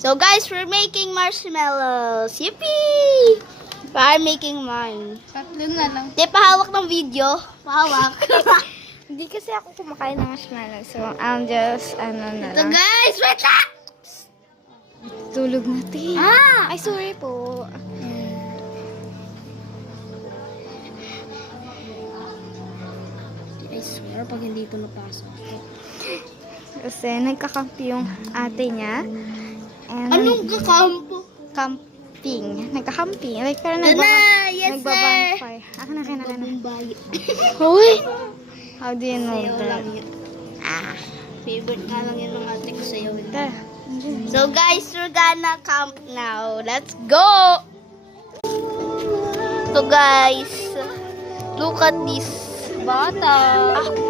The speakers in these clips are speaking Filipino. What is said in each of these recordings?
So guys, we're making marshmallows. Yippee! I'm making mine. Tatlo na lang. Di, pahawak ng video. Pahawak. Hindi kasi ako kumakain ng marshmallow. So, I'll just, na So lang. guys, wait lang! Tulog natin. Ah! Ay, sorry po. I swear, pag hindi ito napasok. Kasi nagkakampi yung ate niya. And Anong kakampo? camping. Nagkakamping. Like, parang Doon na! Yes, sir! nagbabonfire. Ako na, kaya na. Bayo. Uy! How do you know Sayaw that? lang yun. Favorite nga lang yun ng ate ko sayaw. Tara. So guys, we're gonna camp now. Let's go! So guys, look at this bata.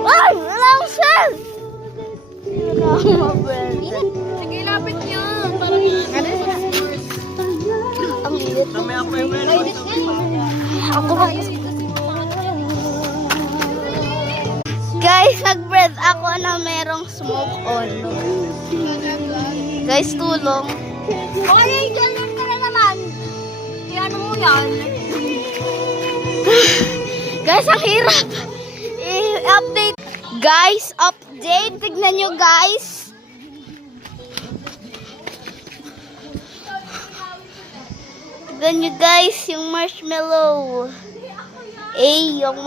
Ay! Wala akong shell! Wala akong mabel. Sige, lapit niyo. Parang Ang liit. Ako mag... Guys, nag-breath ako na merong smoke on. Guys, tulong. Ay, ganun ka na naman. Ano mo yan? Guys, ang hirap. I-update. Guys, update. Tignan nyo, guys. Tignan nyo, guys, yung marshmallow. Yung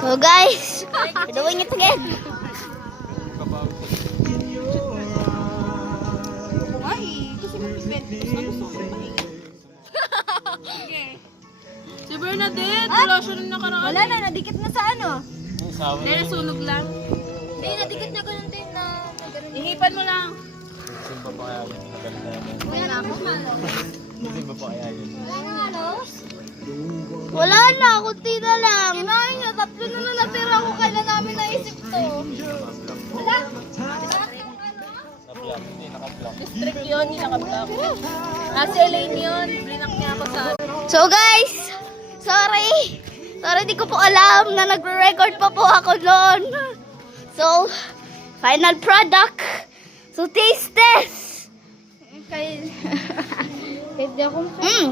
So, guys, we're doing it again. Si Bernadette, wala siya nung nakaraan. Wala na, nadikit na sa ano. Hindi, nasunog lang. Hindi, nadikit na ganun din na ganun. Ihipan mo lang. Wala ako halos. Wala na, kunti na lang. Kinain nga, tatlo na lang natira ko. Kailan namin naisip to? Wala. District yun, hindi naka-block. Si Elaine yun, blinak niya ako sa... So guys, sorry. Sorry, di ko po alam na nagre-record pa po ako noon. So, final product. So, taste test. Kahit di ako Mm.